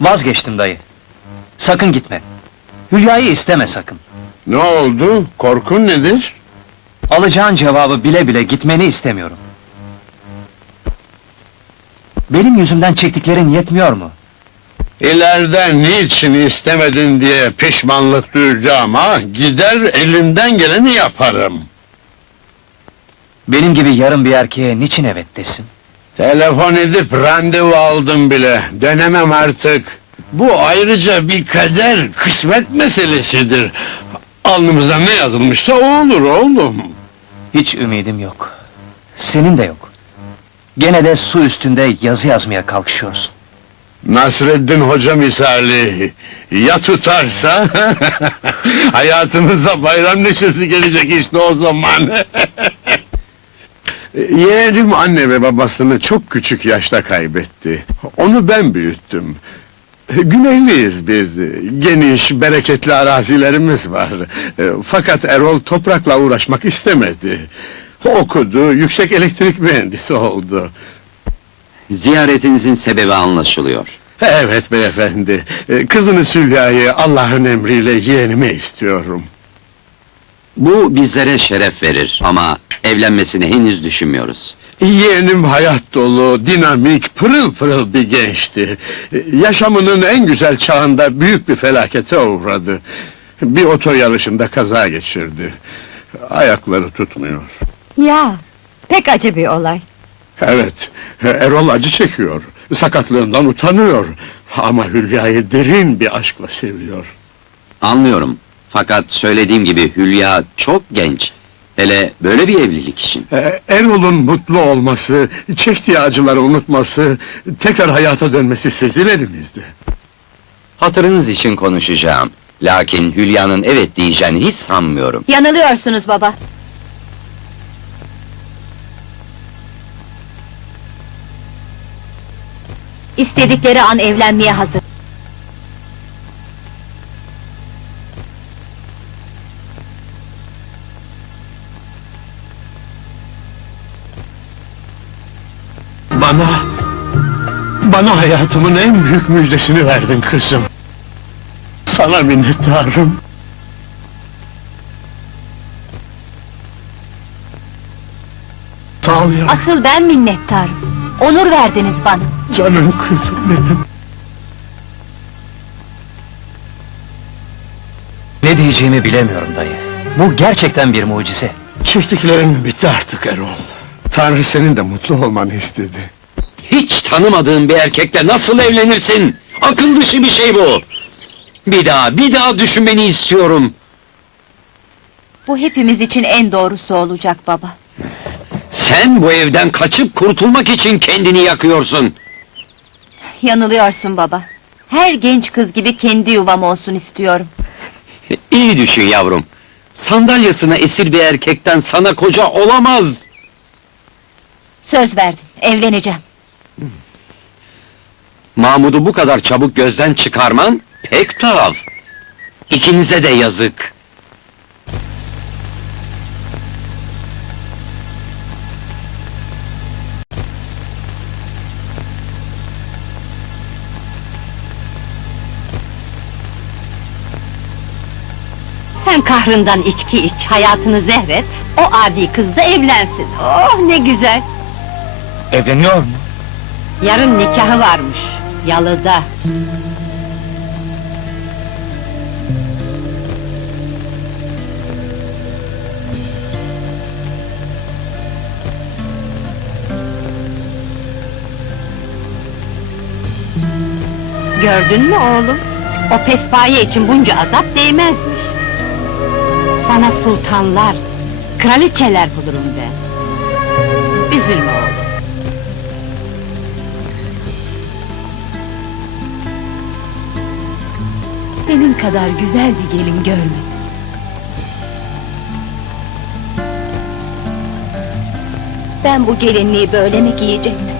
Vazgeçtim dayı. Sakın gitme. Hülya'yı isteme sakın. Ne oldu? Korkun nedir? Alacağın cevabı bile bile gitmeni istemiyorum. Benim yüzümden çektiklerin yetmiyor mu? İleride niçin istemedin diye pişmanlık duyacağım ha? Gider elimden geleni yaparım. Benim gibi yarım bir erkeğe niçin evet desin? Telefon edip randevu aldım bile. Dönemem artık. Bu ayrıca bir kader, kısmet meselesidir. Alnımıza ne yazılmışsa o olur oğlum. Hiç ümidim yok. Senin de yok. Gene de su üstünde yazı yazmaya kalkışıyorsun. Nasreddin Hoca misali, ya tutarsa, hayatımıza bayram neşesi gelecek işte o zaman. Yeğenim anne ve babasını çok küçük yaşta kaybetti. Onu ben büyüttüm. Güneyliyiz biz, geniş, bereketli arazilerimiz var. Fakat Erol toprakla uğraşmak istemedi. Okudu, yüksek elektrik mühendisi oldu. Ziyaretinizin sebebi anlaşılıyor. Evet beyefendi, kızını Sülya'yı Allah'ın emriyle yeğenime istiyorum. Bu bizlere şeref verir ama evlenmesini henüz düşünmüyoruz. Yeğenim hayat dolu, dinamik, pırıl pırıl bir gençti. Yaşamının en güzel çağında büyük bir felakete uğradı. Bir oto yarışında kaza geçirdi. Ayakları tutmuyor. Ya, pek acı bir olay. Evet, Erol acı çekiyor. Sakatlığından utanıyor. Ama Hülya'yı derin bir aşkla seviyor. Anlıyorum. Fakat söylediğim gibi Hülya çok genç. Hele böyle bir evlilik için. Ee, Erol'un mutlu olması, çektiği acıları unutması, tekrar hayata dönmesi sizin elinizde. Hatırınız için konuşacağım. Lakin Hülya'nın evet diyeceğini hiç sanmıyorum. Yanılıyorsunuz baba. İstedikleri an evlenmeye hazır. Bana, bana hayatımın en büyük müjdesini verdin kızım. Sana minnettarım. Sağ ol ya, Asıl ben minnettarım. Onur verdiniz bana. canım kızım benim. Ne diyeceğimi bilemiyorum dayı. Bu gerçekten bir mucize. Çektiklerin bitti artık Erol. Tanrı senin de mutlu olmanı istedi. Hiç tanımadığın bir erkekle nasıl evlenirsin? Akıl dışı bir şey bu. Bir daha, bir daha düşünmeni istiyorum. Bu hepimiz için en doğrusu olacak baba. Sen bu evden kaçıp kurtulmak için kendini yakıyorsun. Yanılıyorsun baba. Her genç kız gibi kendi yuvam olsun istiyorum. İyi düşün yavrum. Sandalyasına esir bir erkekten sana koca olamaz. Söz verdim, evleneceğim. Mahmud'u bu kadar çabuk gözden çıkarman pek tuhaf. İkinize de yazık. Sen kahrından içki iç, hayatını zehret, o adi kız da evlensin. Oh ne güzel! Evleniyor mu? Yarın nikahı varmış, yalıda. Gördün mü oğlum? O pespaye için bunca azap değmezmiş. Sana sultanlar, kraliçeler bulurum ben. Üzülme oğlum. Senin kadar güzel bir gelin görmedim. Ben bu gelinliği böyle mi giyecektim?